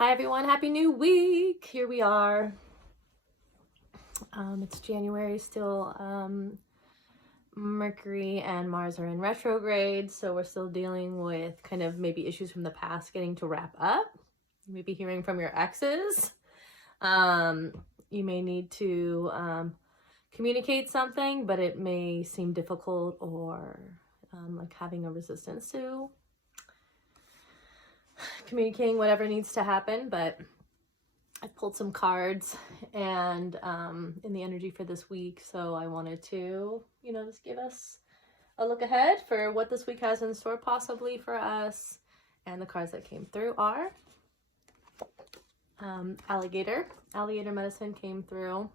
Hi everyone, happy new week. Here we are. It's January still. Mercury and Mars are in retrograde, so we're still dealing with kind of maybe issues from the past getting to wrap up. You may be hearing from your exes. You may need to communicate something, but it may seem difficult or like having a resistance to communicating whatever needs to happen. But I pulled some cards and in the energy for this week, so I wanted to just give us a look ahead for what this week has in store possibly for us. And the cards that came through are alligator medicine came through.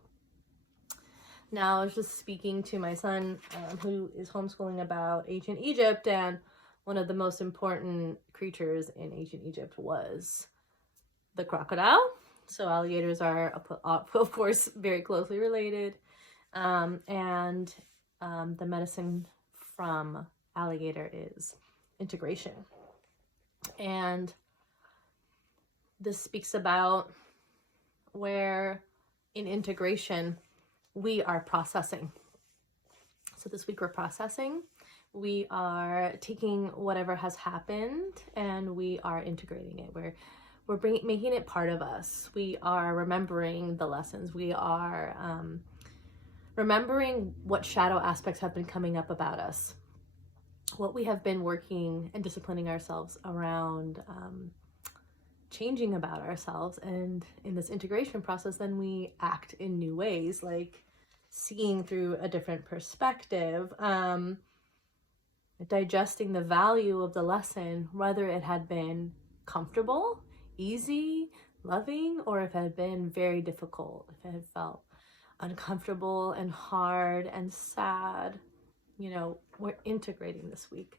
Now I was just speaking to my son who is homeschooling about ancient Egypt, and one of the most important creatures in ancient Egypt was the crocodile. So alligators are, of course, very closely related. And the medicine from alligator is integration. And this speaks about where in integration we are processing. So this week we're processing. We are taking whatever has happened and we are integrating it. We're making it part of us. We are remembering the lessons. We are remembering what shadow aspects have been coming up about us, what we have been working and disciplining ourselves around changing about ourselves. And in this integration process, then we act in new ways, like seeing through a different perspective, digesting the value of the lesson, whether it had been comfortable, easy, loving, or if it had been very difficult, if it had felt uncomfortable and hard and sad. We're integrating this week.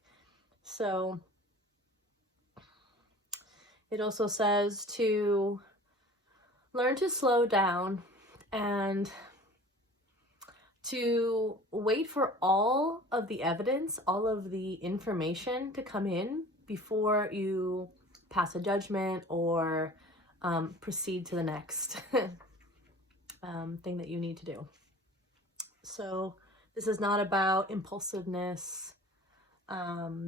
So it also says to learn to slow down and to wait for all of the evidence, all of the information to come in before you pass a judgment or proceed to the next thing that you need to do. So this is not about impulsiveness.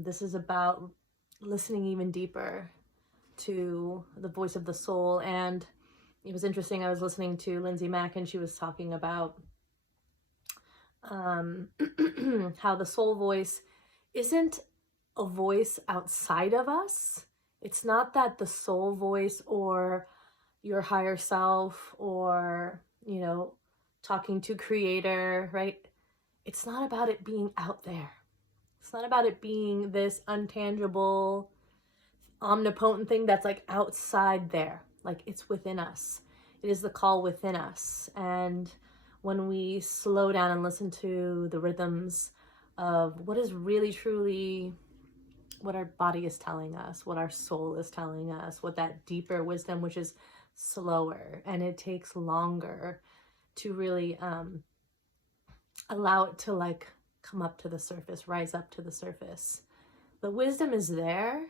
This is about listening even deeper to the voice of the soul. And it was interesting, I was listening to Lindsay Mack and she was talking about how the soul voice isn't a voice outside of us. It's not that the soul voice or your higher self or, talking to creator, right? It's not about it being out there. It's not about it being this untangible, omnipotent thing that's like outside there. Like it's within us. It is the call within us. And when we slow down and listen to the rhythms of what is really truly what our body is telling us, what our soul is telling us, what that deeper wisdom, which is slower and it takes longer to really allow it to like come up to the surface, rise up to the surface. The wisdom is there.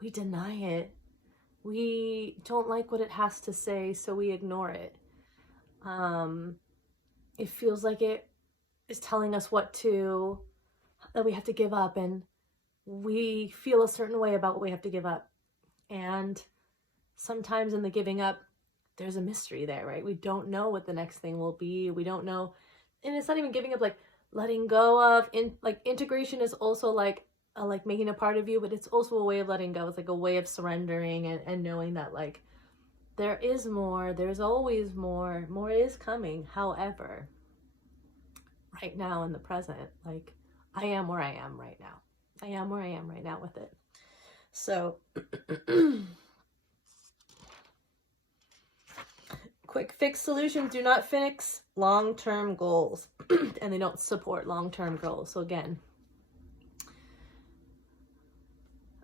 We deny it. We don't like what it has to say, so we ignore it. It feels like it is telling us that we have to give up, and we feel a certain way about what we have to give up. And sometimes in the giving up, there's a mystery there, right? We don't know what the next thing will be. We don't know. And it's not even giving up, like letting go of. Integration is also like making a part of you, but it's also a way of letting go. It's like a way of surrendering and knowing that like there is more. There's always more. More is coming. However, right now in the present, like I am where I am right now. I am where I am right now with it. So quick fix solutions do not fix long-term goals and they don't support long-term goals. So again,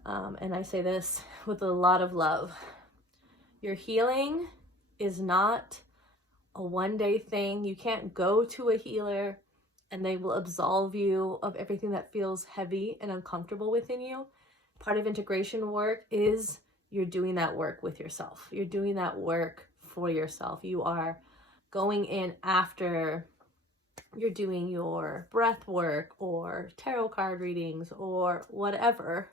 and I say this with a lot of love, your healing is not a one-day thing. You can't go to a healer and they will absolve you of everything that feels heavy and uncomfortable within you. Part of integration work is you're doing that work with yourself. You're doing that work for yourself. You are going in after you're doing your breath work or tarot card readings or whatever.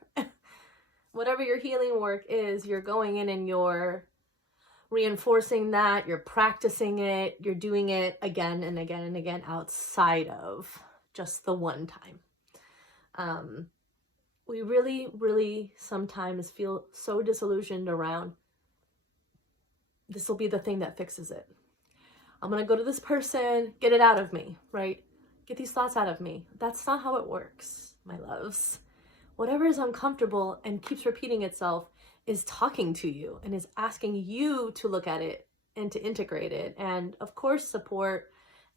Whatever your healing work is, you're going in and you're reinforcing that, you're practicing it, you're doing it again and again and again outside of just the one time. We really, really sometimes feel so disillusioned around, this will be the thing that fixes it. I'm going to go to this person, get it out of me, right? Get these thoughts out of me. That's not how it works, my loves. Whatever is uncomfortable and keeps repeating itself is talking to you and is asking you to look at it and to integrate it. And of course, support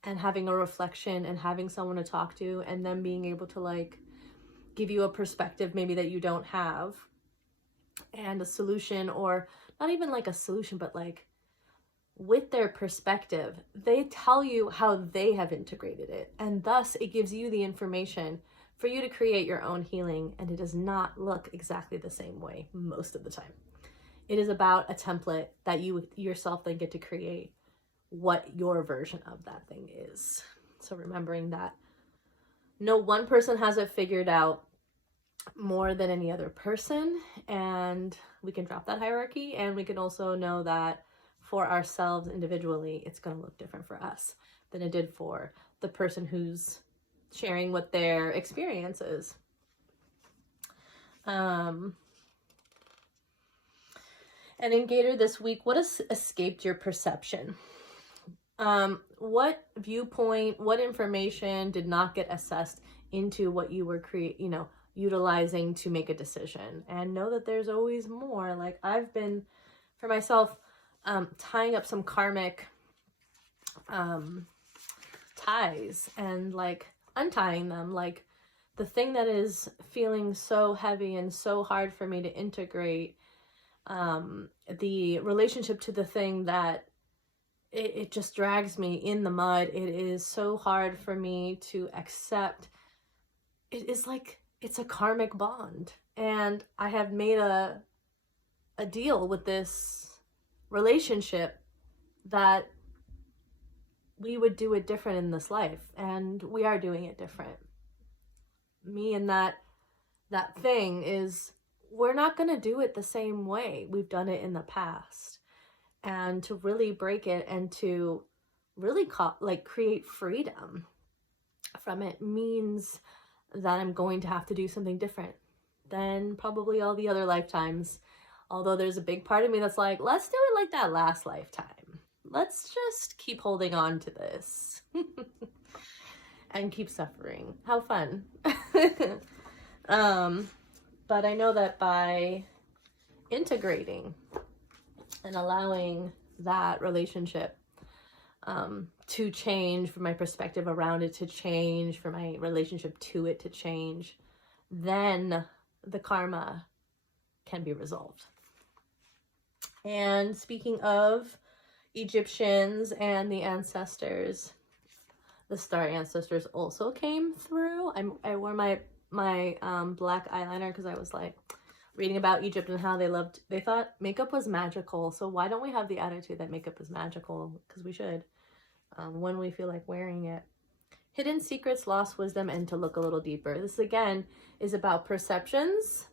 and having a reflection and having someone to talk to, and then being able to like give you a perspective maybe that you don't have, and a solution, or not even like a solution, but like with their perspective, they tell you how they have integrated it. And thus it gives you the information for you to create your own healing. And it does not look exactly the same way most of the time. It is about a template that you yourself then get to create what your version of that thing is. So remembering that no one person has it figured out more than any other person, and we can drop that hierarchy, and we can also know that for ourselves individually, it's going to look different for us than it did for the person who's sharing what their experience is. And in Gator this week, what has escaped your perception? What viewpoint, what information did not get assessed into what you were utilizing to make a decision? And know that there's always more. Like I've been, for myself, tying up some karmic ties and like untying them. Like the thing that is feeling so heavy and so hard for me to integrate, the relationship to the thing that it just drags me in the mud. It is so hard for me to accept. It is like, it's a karmic bond. And I have made a deal with this relationship that we would do it different in this life. And we are doing it different. Me and that thing is, we're not going to do it the same way we've done it in the past. And to really break it and to really create freedom from it means that I'm going to have to do something different than probably all the other lifetimes. Although there's a big part of me that's like, let's do it like that last lifetime. Let's just keep holding on to this and keep suffering. How fun. But I know that by integrating and allowing that relationship to change, for my perspective around it to change, for my relationship to it to change, then the karma can be resolved. And speaking of Egyptians and the ancestors, the star ancestors also came through. I wore my black eyeliner because I was like reading about Egypt and how they thought makeup was magical. So why don't we have the attitude that makeup is magical? Because we should, when we feel like wearing it. Hidden secrets, lost wisdom, and to look a little deeper. This again is about perceptions.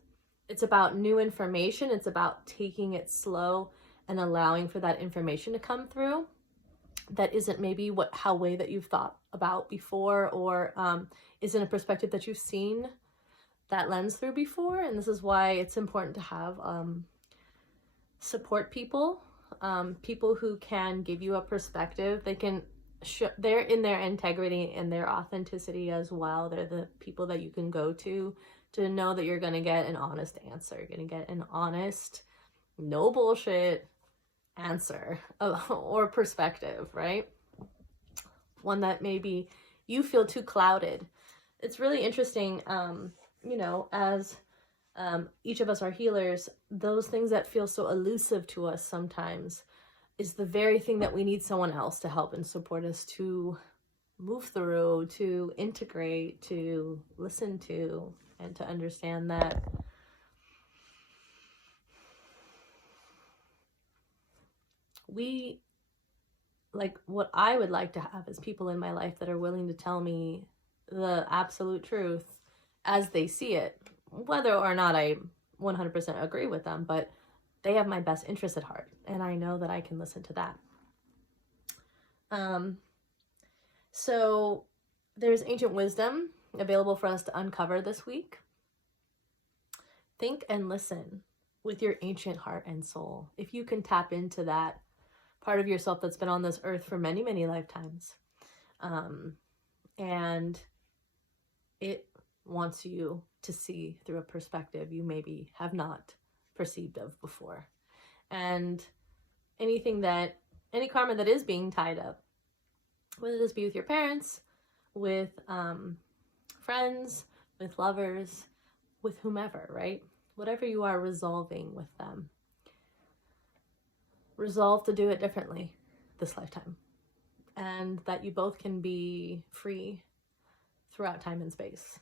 It's about new information. It's about taking it slow and allowing for that information to come through that isn't maybe way that you've thought about before, or isn't a perspective that you've seen that lens through before. And this is why it's important to have support people, people who can give you a perspective. They can they're in their integrity and their authenticity as well. They're the people that you can go to know that you're going to get an honest answer. You're going to get an honest, no bullshit answer or perspective, right? One that maybe you feel too clouded. It's really interesting, as each of us are healers, those things that feel so elusive to us sometimes is the very thing that we need someone else to help and support us to move through, to integrate, to listen to, and to understand that what I would like to have is people in my life that are willing to tell me the absolute truth as they see it, whether or not I 100% agree with them, but they have my best interest at heart, and I know that I can listen to that. So there's ancient wisdom available for us to uncover this week. Think and listen with your ancient heart and soul. If you can tap into that part of yourself that's been on this earth for many, many lifetimes, and it wants you to see through a perspective you maybe have not perceived of before. And any karma that is being tied up, whether this be with your parents, with friends, with lovers, with whomever, right? Whatever you are resolving with them, resolve to do it differently this lifetime, and that you both can be free throughout time and space.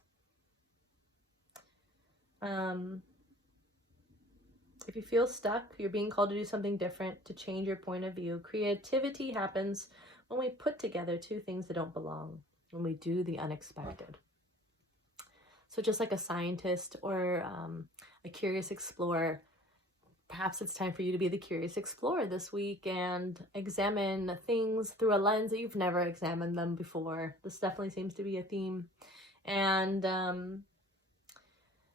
If you feel stuck, you're being called to do something different, to change your point of view. Creativity happens when we put together two things that don't belong, when we do the unexpected. So just like a scientist or a curious explorer, perhaps it's time for you to be the curious explorer this week and examine things through a lens that you've never examined them before. This definitely seems to be a theme. And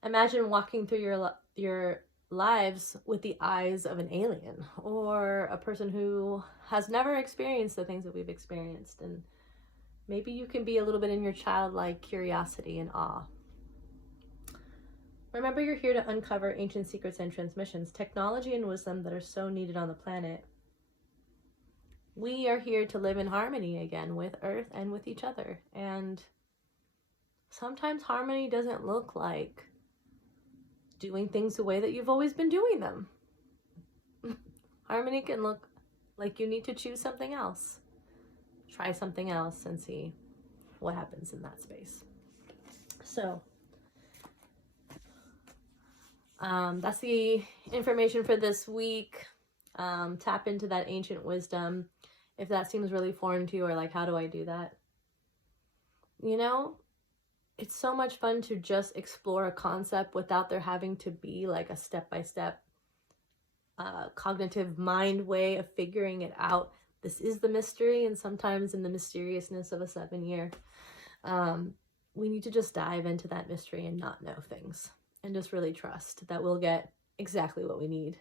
imagine walking through your lives with the eyes of an alien or a person who has never experienced the things that we've experienced. And maybe you can be a little bit in your childlike curiosity and awe. Remember, you're here to uncover ancient secrets and transmissions, technology and wisdom that are so needed on the planet. We are here to live in harmony again with Earth and with each other. And sometimes harmony doesn't look like doing things the way that you've always been doing them. Harmony can look like you need to choose something else. Try something else and see what happens in that space. So that's the information for this week. Tap into that ancient wisdom. If that seems really foreign to you, or like, how do I do that? You know, it's so much fun to just explore a concept without there having to be like a step-by-step cognitive mind way of figuring it out. This is the mystery, and sometimes in the mysteriousness of a 7-year, we need to just dive into that mystery and not know things. And just really trust that we'll get exactly what we need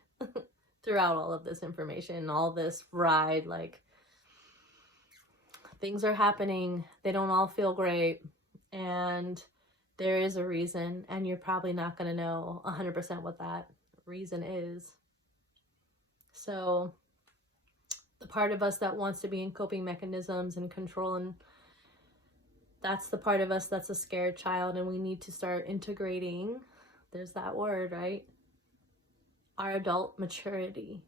throughout all of this information, all this ride. Like, things are happening. They don't all feel great. And there is a reason. And you're probably not going to know 100% what that reason is. So the part of us that wants to be in coping mechanisms and control, and that's the part of us that's a scared child. And we need to start integrating, there's that word, right? Our adult maturity,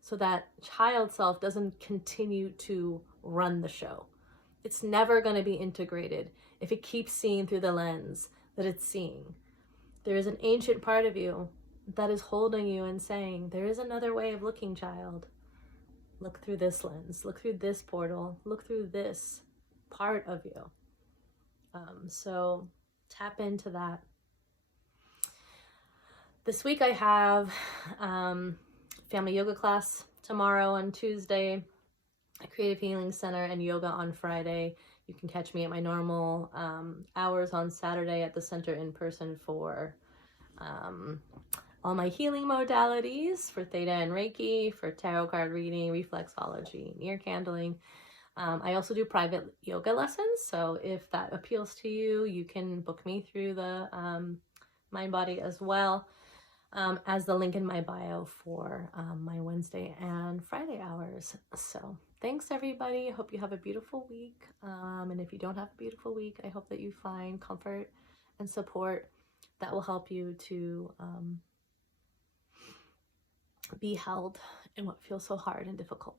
so that child self doesn't continue to run the show. It's never going to be integrated if it keeps seeing through the lens that it's seeing. There is an ancient part of you that is holding you and saying, there is another way of looking, child. Look through this lens, look through this portal, look through this part of you. So tap into that. This week I have family yoga class tomorrow and Tuesday, a creative healing center, and yoga on Friday. You can catch me at my normal hours on Saturday at the center in person for all my healing modalities, for Theta and Reiki, for tarot card reading, reflexology, and ear candling. I also do private yoga lessons, so if that appeals to you, you can book me through the Mind Body as well. As the link in my bio for my Wednesday and Friday hours. So thanks, everybody. I hope you have a beautiful week. And if you don't have a beautiful week, I hope that you find comfort and support that will help you to be held in what feels so hard and difficult.